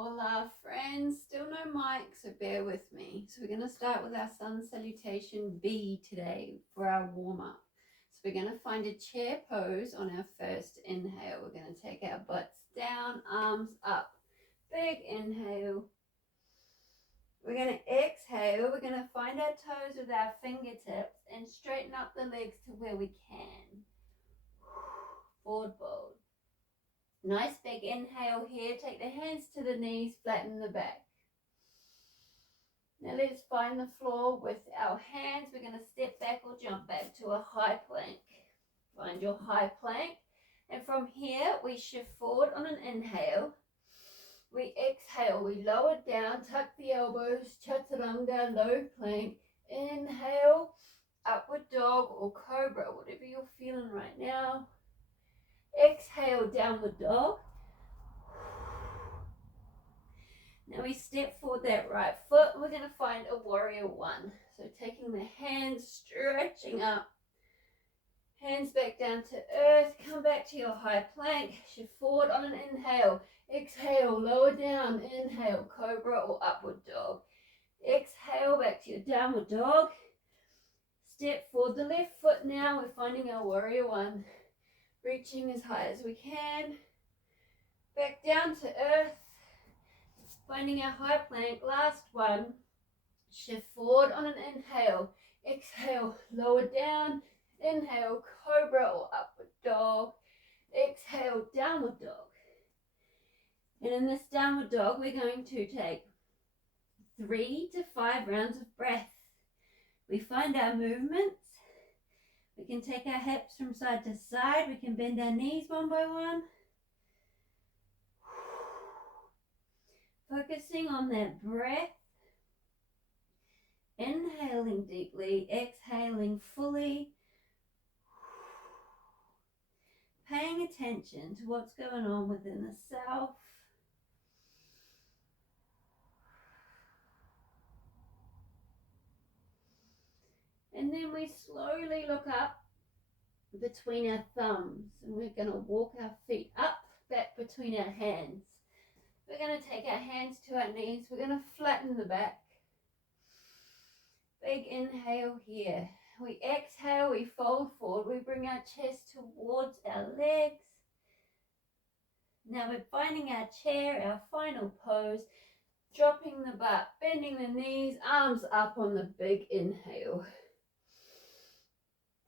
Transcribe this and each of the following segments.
Hola friends, still no mic, so bear with me. So we're going to start with our sun salutation B today for our warm-up. So we're going to find a chair pose on our first inhale. We're going to take our butts down, arms up. Big inhale. We're going to exhale. We're going to find our toes with our fingertips and straighten up the legs to where we can. Forward fold. Nice big inhale here. Take the hands to the knees, flatten the back. Now let's find the floor with our hands. We're going to step back or jump back to a high plank. Find your high plank. And from here, we shift forward on an inhale. We exhale, we lower down, tuck the elbows, chaturanga, low plank. Inhale, upward dog or cobra, whatever you're feeling right now. Exhale, downward dog. Now we step forward that right foot. We're going to find a warrior one. So taking the hands, stretching up. Hands back down to earth. Come back to your high plank. Shift forward on an inhale. Exhale, lower down. Inhale, cobra or upward dog. Exhale, back to your downward dog. Step forward the left foot now. We're finding our warrior one. Reaching as high as we can. Back down to earth. Finding our high plank. Last one. Shift forward on an inhale. Exhale, lower down. Inhale, cobra or upward dog. Exhale, downward dog. And in this downward dog, we're going to take 3 to 5 rounds of breath. We find our movements. We can take our hips from side to side. We can bend our knees one by one. Focusing on that breath. Inhaling deeply, exhaling fully. Paying attention to what's going on within the self. And then we slowly look up between our thumbs and we're going to walk our feet up, back between our hands. We're going to take our hands to our knees. We're going to flatten the back. Big inhale here. We exhale, we fold forward. We bring our chest towards our legs. Now we're finding our chair, our final pose. Dropping the butt, bending the knees, arms up on the big inhale.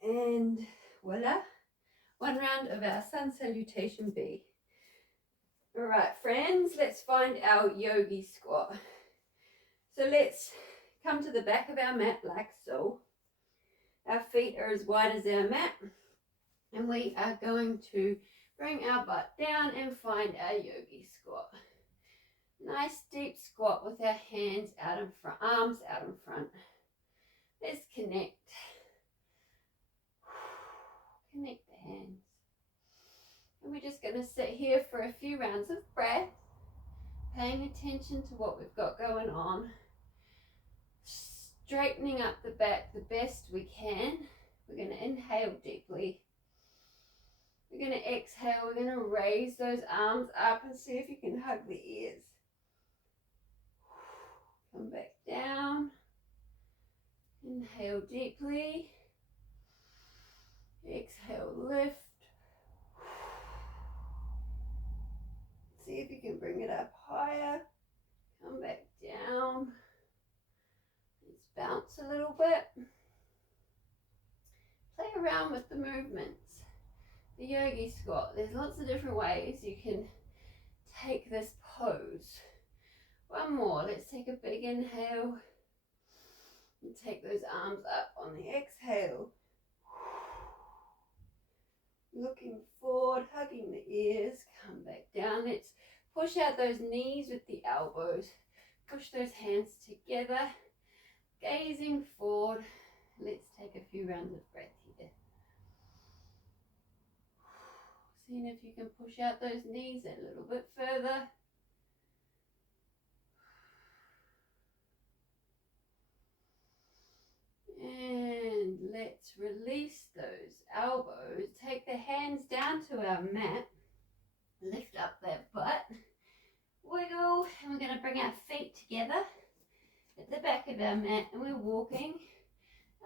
And voila, one round of our sun salutation B. All right, friends, let's find our yogi squat. So let's come to the back of our mat like so. Our feet are as wide as our mat. And we are going to bring our butt down and find our yogi squat. Nice deep squat with our hands out in front, arms out in front. Let's connect. Connect the hands. And we're just going to sit here for a few rounds of breath, paying attention to what we've got going on. Straightening up the back the best we can. We're going to inhale deeply. We're going to exhale. We're going to raise those arms up and see if you can hug the ears. Come back down. Inhale deeply. Exhale, lift. See if you can bring it up higher. Come back down. Let's bounce a little bit. Play around with the movements. The yogi squat. There's lots of different ways you can take this pose. One more. Let's take a big inhale. And take those arms up on the exhale. Looking forward, hugging the ears. Come back down. Let's push out those knees with the elbows. Push those hands together. Gazing forward. Let's take a few rounds of breath here. Seeing if you can push out those knees a little bit further. And let's release those elbows. Take the hands down to our mat. Lift up that butt. Wiggle. of our mat and we're walking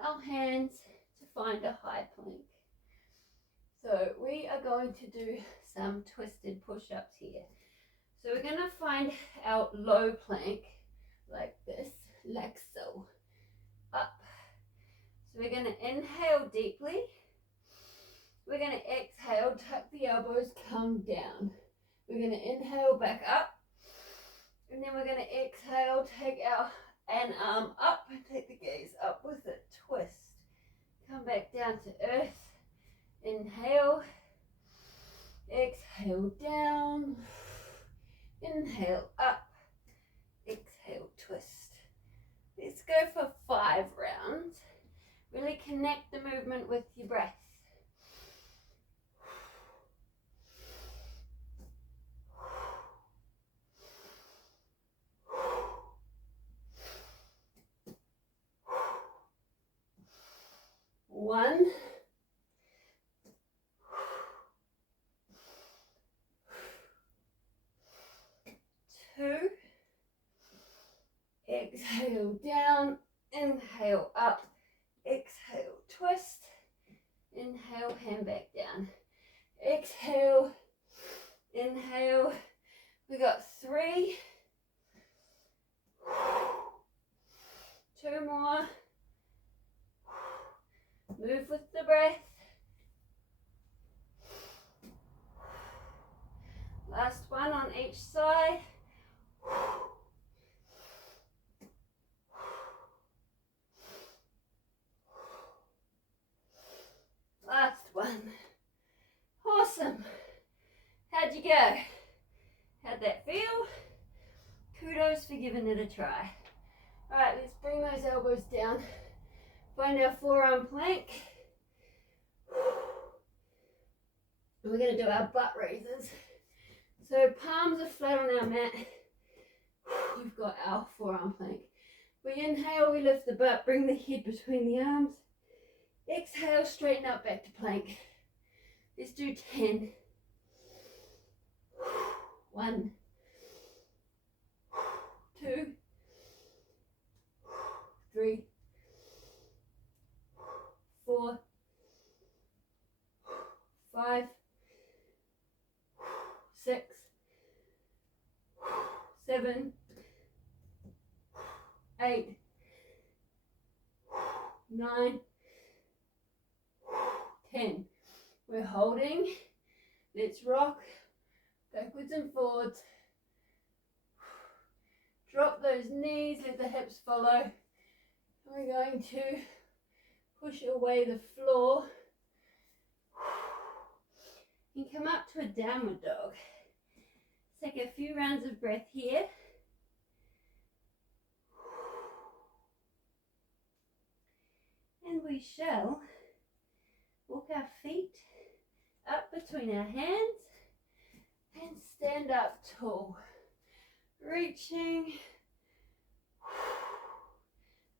our hands to find a high plank. So we are going to do some twisted push-ups here. So we're going to find our low plank like this, like so, up. So we're going to inhale deeply. We're going to exhale, tuck the elbows, come down. We're going to inhale back up. And then we're going to exhale, take an arm up and take the gaze up with a twist. Come back down to earth. Inhale. Exhale down. Inhale up. Exhale, twist. Let's go for 5 rounds. Really connect the movement with your breath. One. 2. Exhale down, inhale up, exhale, twist, inhale, hand back down, exhale, inhale, we got 3, 2 more, move with the breath, last one on each side. Last one. Awesome. How'd you go? How'd that feel? Kudos for giving it a try. Alright, let's bring those elbows down. Find our forearm plank. We're going to do our butt raises. So palms are flat on our mat. You've got our forearm plank. We inhale, we lift the butt, bring the head between the arms. Exhale, straighten up back to plank. Let's do 10. 1, 2, 3, 4, 5, 6, 7, 8, 9, 10. We're holding. Let's rock backwards and forwards. Drop those knees, let the hips follow. We're going to push away the floor and come up to a downward dog. Let's take a few rounds of breath here. And we shall walk our feet up between our hands and stand up tall. Reaching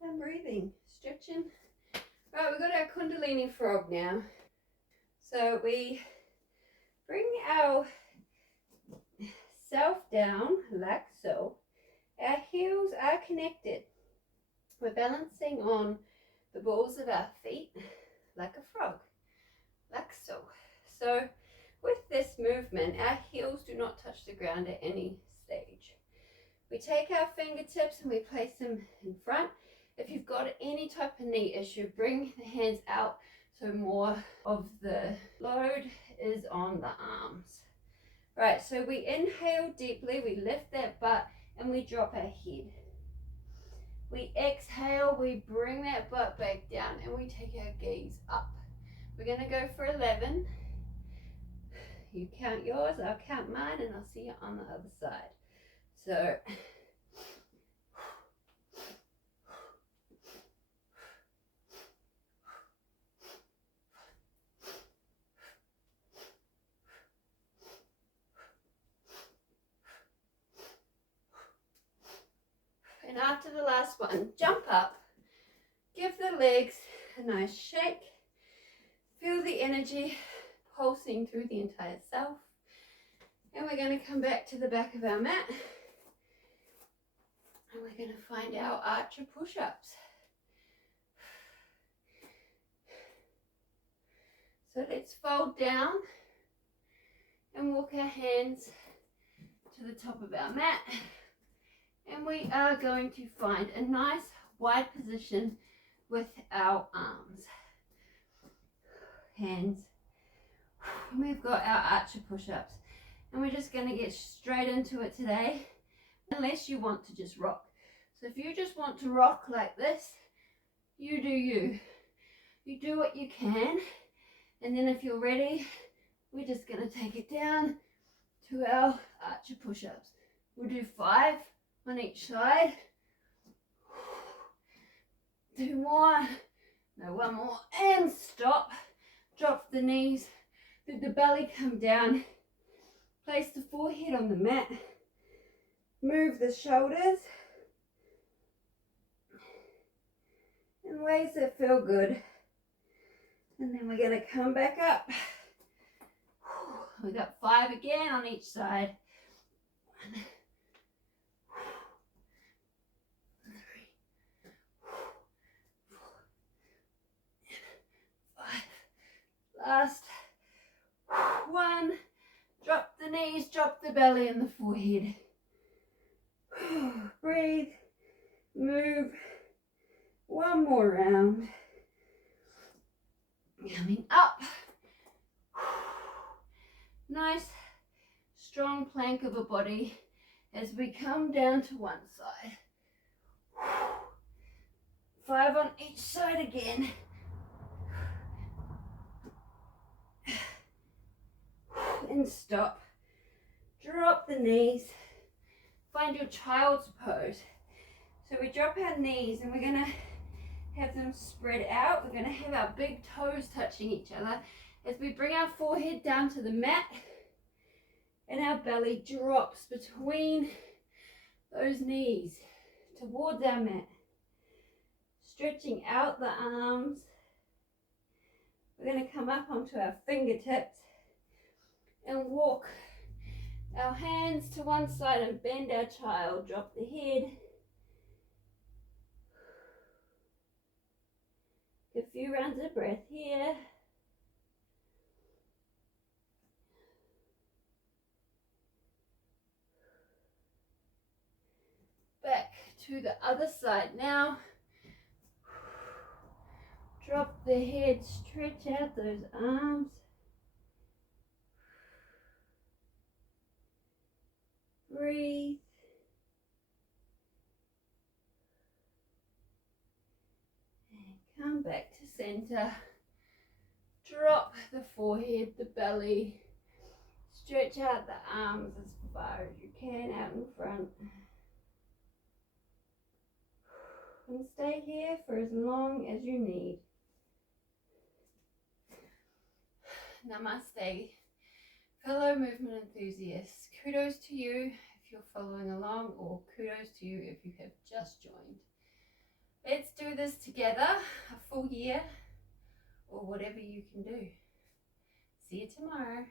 and breathing, stretching. Right, we've got our Kundalini Frog now. So we bring our self down like so. Our heels are connected. We're balancing on the balls of our feet like a frog, like so. So with this movement, our heels do not touch the ground at any stage. We take our fingertips and we place them in front. If you've got any type of knee issue, bring the hands out so more of the load is on the arms. Right, so we inhale deeply, we lift that butt and we drop our head. We exhale, we bring that butt back down and we take our gaze up. We're going to go for 11. You count yours, I'll count mine, and I'll see you on the other side. So, and after the last one, jump up, give the legs a nice shake, feel the energy pulsing through the entire self, and we're going to come back to the back of our mat. And we're going to find our archer push-ups. So let's fold down and walk our hands to the top of our mat. And we are going to find a nice wide position with our arms. Hands. And we've got our archer push-ups. And we're just going to get straight into it today, unless you want to just rock. So if you just want to rock like this, you do you. You do what you can. And then if you're ready, we're just going to take it down to our archer push-ups. We'll do 5 on each side. 2 more. No, 1 more. And stop. Drop the knees. Let the belly come down. Place the forehead on the mat. Move the shoulders in ways that feel good. And then we're going to come back up. We got 5 again on each side. 1, 3, 4, 5. Last 1. Drop the knees, drop the belly and the forehead. Breathe. Move. 1 more round. Coming up. Nice, strong plank of a body as we come down to one side. 5 on each side again. And stop. Drop the knees. Find your child's pose. So we drop our knees and we're going to have them spread out. We're going to have our big toes touching each other as we bring our forehead down to the mat and our belly drops between those knees towards our mat. Stretching out the arms. We're going to come up onto our fingertips and walk our hands to one side and bend our child. Drop the head. A few rounds of breath here. Back to the other side now. Drop the head, stretch out those arms. Breathe. And come back to center. Drop the forehead, the belly. Stretch out the arms as far as you can out in front. And stay here for as long as you need. Namaste, fellow movement enthusiasts. Kudos to you if you're following along, or kudos to you if you have just joined. Let's do this together, a full year, or whatever you can do. See you tomorrow.